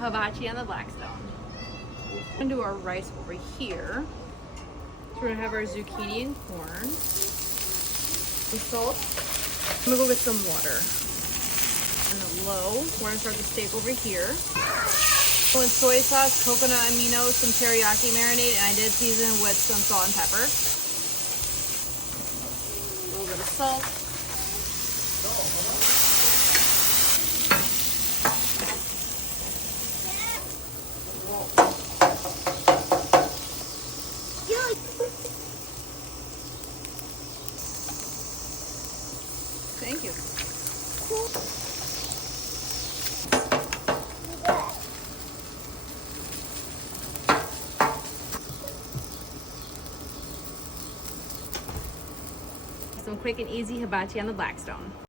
hibachi on the Blackstone. We're gonna do our rice over here. So we're gonna have our zucchini and corn. Some salt. I'm gonna go get some water. And low, we're gonna start the steak over here. With soy sauce, coconut amino, some teriyaki marinade, and I did season with some salt and pepper. A little bit of salt. Thank you. Some quick and easy hibachi on the Blackstone.